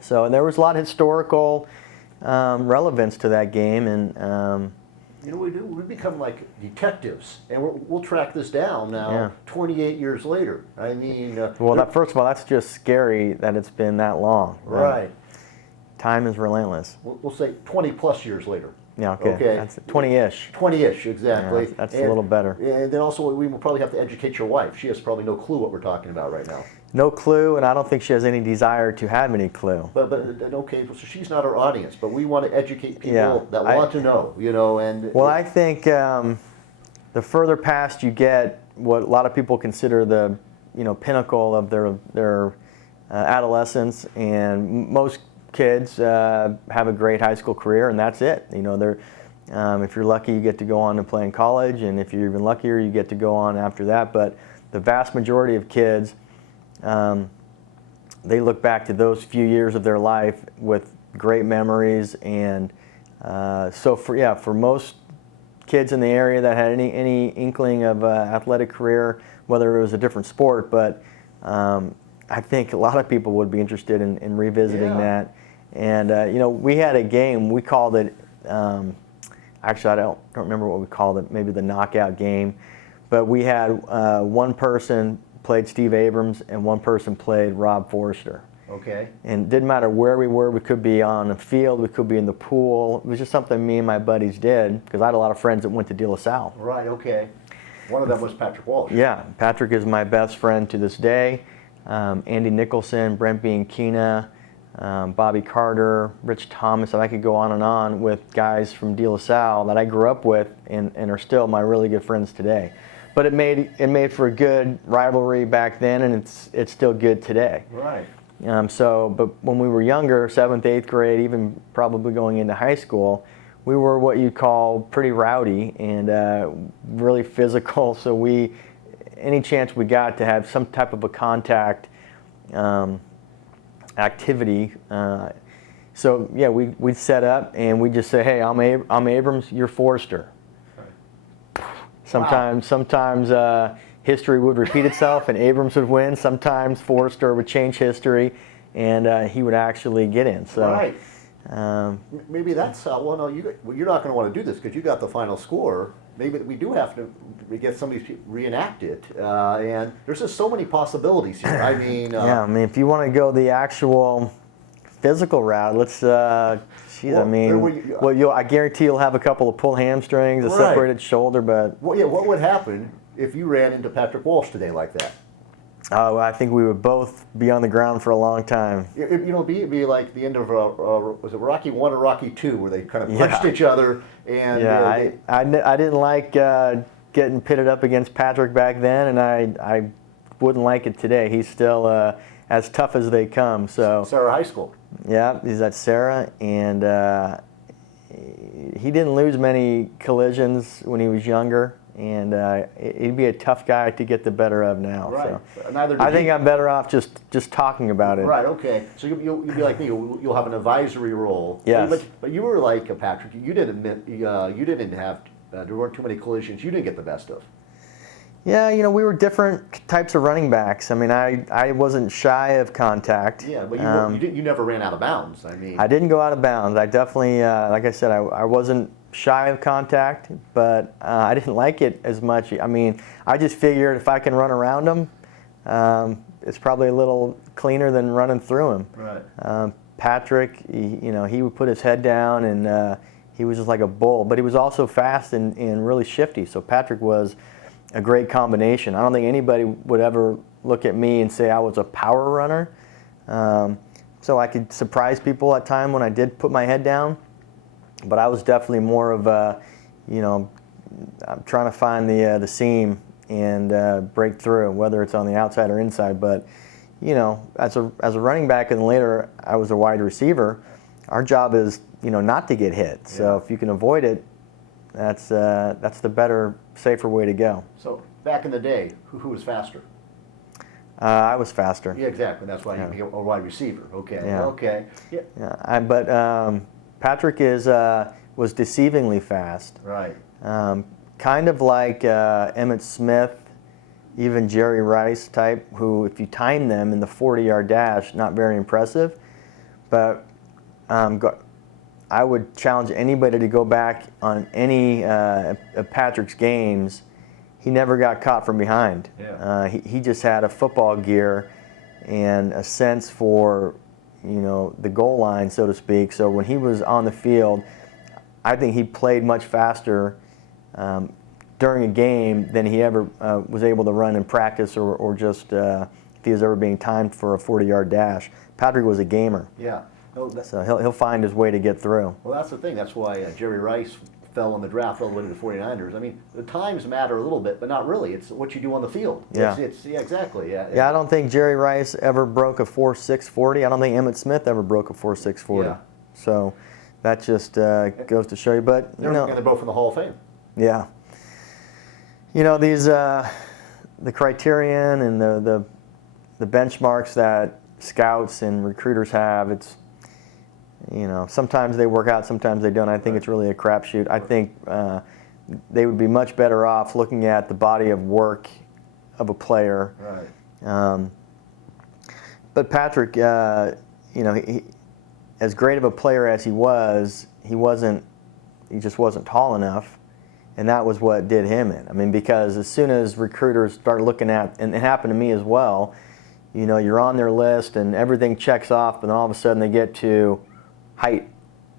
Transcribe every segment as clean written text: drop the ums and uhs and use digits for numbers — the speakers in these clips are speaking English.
So and there was a lot of historical relevance to that game, and you know what we do? We become like detectives, and we'll track this down now. Yeah. 28 years later. I mean, well, first of all, that's just scary that it's been that long. Right. Time is relentless. We'll say 20 plus years later. Yeah, okay. That's 20-ish. 20-ish, exactly. Yeah, that's a little better. And then also we will probably have to educate your wife. She has probably no clue what we're talking about right now. No clue, and I don't think she has any desire to have any clue. But okay, so she's not our audience, but we want to educate people that want to know, you know. And well, I think the further past you get, what a lot of people consider the pinnacle of their adolescence, and most kids have a great high school career, and that's it. You know, if you're lucky, you get to go on and play in college, and if you're even luckier, you get to go on after that. But the vast majority of kids, they look back to those few years of their life with great memories, and so for most kids in the area that had any inkling of athletic career, whether it was a different sport, but I think a lot of people would be interested in revisiting that. And we had a game, we called it, actually I don't remember what we called it, maybe the knockout game, but we had one person played Steve Abrams and one person played Rob Forrester. Okay. And it didn't matter where we were. We could be on a field, we could be in the pool. It was just something me and my buddies did, because I had a lot of friends that went to De La Salle. Right, okay. One of them was Patrick Walsh. Yeah, Patrick is my best friend to this day. Andy Nicholson, Brent Bianchina, Bobby Carter, Rich Thomas, and I could go on and on with guys from De La Salle that I grew up with and are still my really good friends today. But it made for a good rivalry back then, and it's still good today. Right. But when we were younger, 7th, 8th grade, even probably going into high school, we were what you'd call pretty rowdy and really physical. So any chance we got to have some type of a contact activity. We'd set up and we'd just say, hey, I'm Abrams, you're Forrester. Sometimes history would repeat itself and Abrams would win. Sometimes Forrester would change history and he would actually get in. So, right. Maybe that's well. No, you're not going to want to do this because you got the final score. Maybe we do have to get somebody to reenact it, and there's just so many possibilities here. I mean, if you want to go the actual physical route, let's. I guarantee you'll have a couple of pulled hamstrings, a separated shoulder, but. Well, yeah. What would happen if you ran into Patrick Walsh today like that? Oh, I think we would both be on the ground for a long time. It'd be like the end of was it Rocky 1 or Rocky 2, where they kind of punched each other and. Yeah, I didn't like getting pitted up against Patrick back then, and I wouldn't like it today. He's still as tough as they come. So. Sarah High School. Yeah, he's at Sarah, and he didn't lose many collisions when he was younger. And he'd be a tough guy to get the better of now. Right. So I think I'm better off just talking about it. Right. Okay. So you'll be like me. You'll have an advisory role. Yes. But you were like Patrick. You didn't have. There weren't too many collisions. You didn't get the best of. Yeah. We were different types of running backs. I mean, I wasn't shy of contact. Yeah, but you never ran out of bounds. I mean. I didn't go out of bounds. I definitely, like I said, I wasn't shy of contact, but I didn't like it as much. I mean, I just figured if I can run around him, it's probably a little cleaner than running through him. Right. Patrick, he would put his head down and he was just like a bull, but he was also fast and really shifty. So Patrick was a great combination. I don't think anybody would ever look at me and say I was a power runner. So I could surprise people at times when I did put my head down. But I was definitely more of I'm trying to find the seam and break through, whether it's on the outside or inside. But, as a running back and later I was a wide receiver, our job is, not to get hit. So if you can avoid it, that's the better, safer way to go. So back in the day, who was faster? I was faster. Yeah, exactly. That's why you became a wide receiver. Okay. Yeah. Okay. Yeah. But Patrick was deceivingly fast. Right. Kind of like Emmitt Smith, even Jerry Rice type, who if you time them in the 40-yard dash, not very impressive. but I would challenge anybody to go back on any of Patrick's games. He never got caught from behind. Yeah. He just had a football gear and a sense for, the goal line, so to speak. So when he was on the field, I think he played much faster during a game than he ever was able to run in practice or just if he was ever being timed for a 40-yard dash. Patrick was a gamer. Yeah. No, So he'll find his way to get through. well, that's the thing. That's why Jerry Rice fell in the draft all the way to the 49ers. I mean, the times matter a little bit, but not really. It's what you do on the field. Yeah. Yeah, exactly. Yeah. Yeah, I don't think Jerry Rice ever broke a 4.6 40. I don't think Emmitt Smith ever broke a 4.6 40. Yeah. So that just goes to show you. But They're going to go for the Hall of Fame. yeah, these the criterion and the benchmarks that scouts and recruiters have. It's sometimes they work out, sometimes they don't. I think it's really a crapshoot. I think they would be much better off looking at the body of work of a player. Right. But Patrick, he, as great of a player as he just wasn't tall enough, and that was what did him in. I mean, because as soon as recruiters start looking at, and it happened to me as well, you're on their list and everything checks off, but then all of a sudden they get to height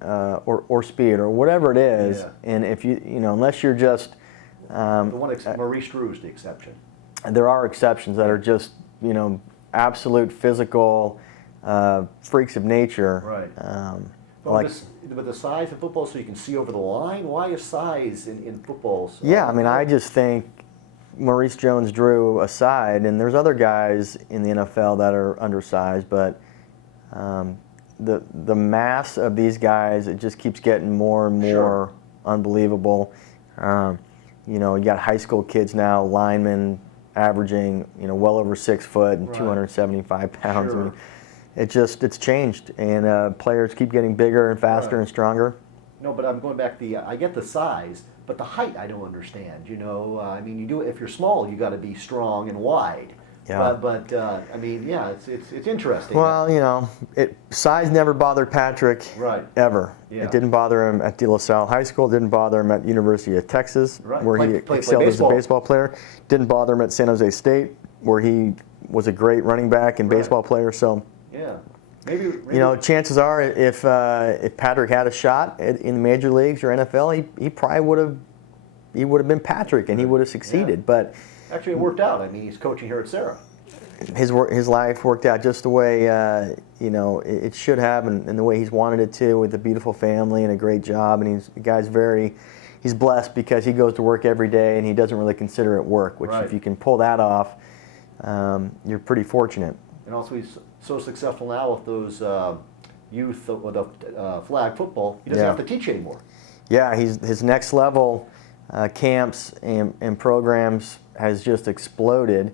or speed or whatever it is, Yeah. and if unless you're just The one Maurice Drew's the exception. there are exceptions that are just absolute physical freaks of nature. Right. But the size of football, so you can see over the line. Why is size in football? Yeah, I mean, I just think Maurice Jones-Drew aside, and there's other guys in the NFL that are undersized, but the mass of these guys, it just keeps getting more and more Sure. unbelievable. You got high school kids now, linemen averaging well over 6 foot and Right. 275 pounds. Sure. I mean, it's changed, and players keep getting bigger and faster Right. and stronger. No, but I'm going back to I get the size, but the height I don't understand. I mean, you do if you're small, you got to be strong and wide. Yeah. But I mean, yeah, it's interesting. Well, size never bothered Patrick. Right. Ever. Yeah. It didn't bother him at De La Salle High School. Didn't bother him at University of Texas, Right. where he Played excelled as a baseball. baseball player. Didn't bother him at San Jose State, where he was a great running back and Right. baseball player. So, Yeah. Maybe. chances are, if Patrick had a shot in the major leagues or NFL, he probably would have been Patrick, and he would have succeeded. Yeah. But Actually, it worked out. I mean, he's coaching here at Sarah. his life worked out just the way it should have, and the way he's wanted it to, with a beautiful family and a great job. And the guy's he's blessed because he goes to work every day and he doesn't really consider it work. Which, Right. if you can pull that off, you're pretty fortunate. And also, he's so successful now with those youth with the flag football. He doesn't Yeah. have to teach anymore. Yeah, his next level camps and programs has just exploded,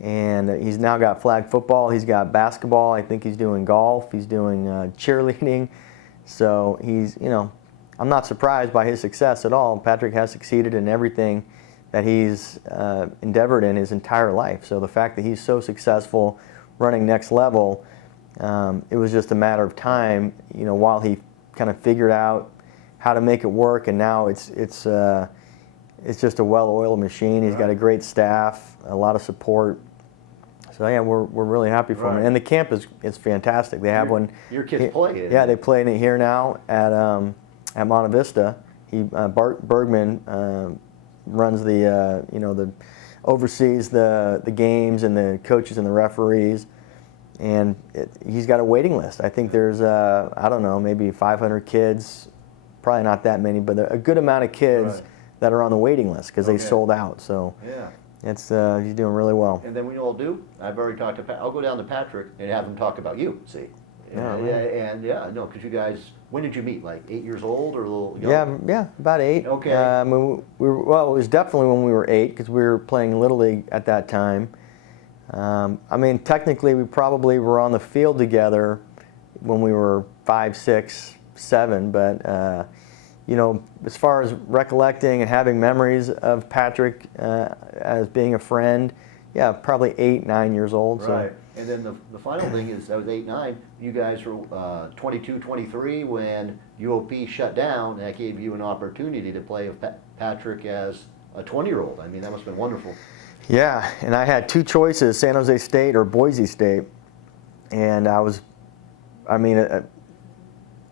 and he's now got flag football. He's got basketball. I think he's doing golf. He's doing cheerleading. So I'm not surprised by his success at all. Patrick has succeeded in everything that he's endeavored in his entire life. So the fact that he's so successful running next level, it was just a matter of time, while he kind of figured out how to make it work, and now it's just a well-oiled machine. He's got a great staff, a lot of support. So yeah, we're really happy for him, Right. and the camp is fantastic. They have one. Your kids play it. Yeah, they play in it here now at Monte Vista. Bart Bergman runs the oversees the games and the coaches and the referees, and he's got a waiting list. I think there's I don't know, maybe 500 kids, probably not that many, but a good amount of kids Right. that are on the waiting list because they Okay. sold out. So Yeah. he's doing really well. And then what you'll do, I've already talked to Pat. I'll go down to Patrick and have him talk about you. See. Yeah, And because you guys, when did you meet? Like 8 years old or a little younger? Yeah, about 8. Okay. It was definitely when we were 8 because we were playing Little League at that time. I mean, technically, we probably were on the field together when we were 5, 6, 7. But as far as recollecting and having memories of Patrick as being a friend, yeah, probably 8, 9 years old. So. Right. And then the final thing is, that was 8-9, you guys were 22-23 when UOP shut down. That gave you an opportunity to play with Patrick as a 20-year-old. I mean, that must have been wonderful. Yeah, and I had two choices, San Jose State or Boise State. And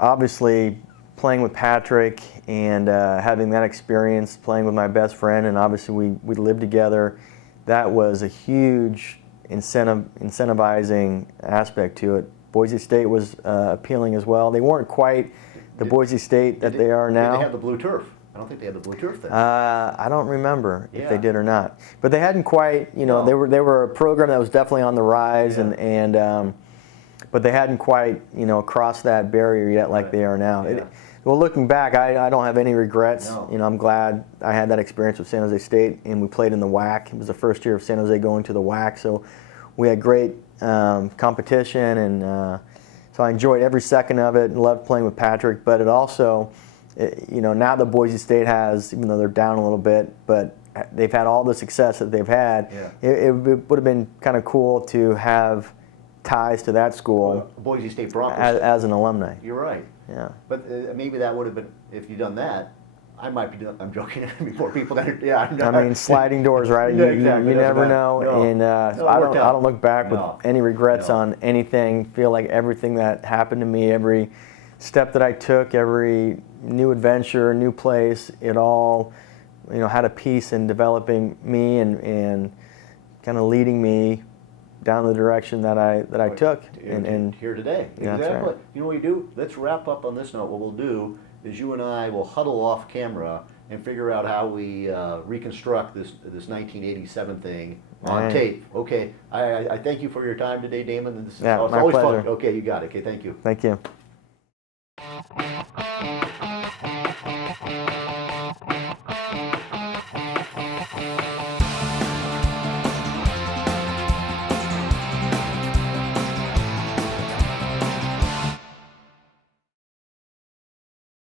obviously playing with Patrick and having that experience, playing with my best friend, and obviously we lived together, that was a huge incentivizing aspect to it. Boise State was appealing as well. They weren't quite the Boise State that they are now. Did they have the blue turf? I don't think they had the blue turf then. I don't remember if they did or not. But they hadn't quite, they were a program that was definitely on the rise, but they hadn't quite, crossed that barrier yet like they are now. Yeah. Well, looking back, I don't have any regrets. No. I'm glad I had that experience with San Jose State, and we played in the WAC. It was the first year of San Jose going to the WAC, so we had great competition, and so I enjoyed every second of it and loved playing with Patrick. But it also, now that Boise State has, even though they're down a little bit, but they've had all the success that they've had, it would have been kind of cool to have ties to that school. Boise State Broncos. As an alumni. You're right. Yeah. But maybe that would have been, if you'd done that, I might be doing, I'm joking, before people that are, I mean, sliding doors, right? Yeah, exactly. You never know. No. And I don't look back with any regrets on anything. Feel like everything that happened to me, every step that I took, every new adventure, new place, it all, had a piece in developing me and kind of leading me down the direction that I took. And here today. Yeah, exactly. that's right. You know what we do? Let's wrap up on this note. What we'll do is you and I will huddle off camera and figure out how we reconstruct this 1987 thing on tape. Okay. I thank you for your time today, Damon. This is my always pleasure. fun. Okay, you got it. Okay, thank you. Thank you.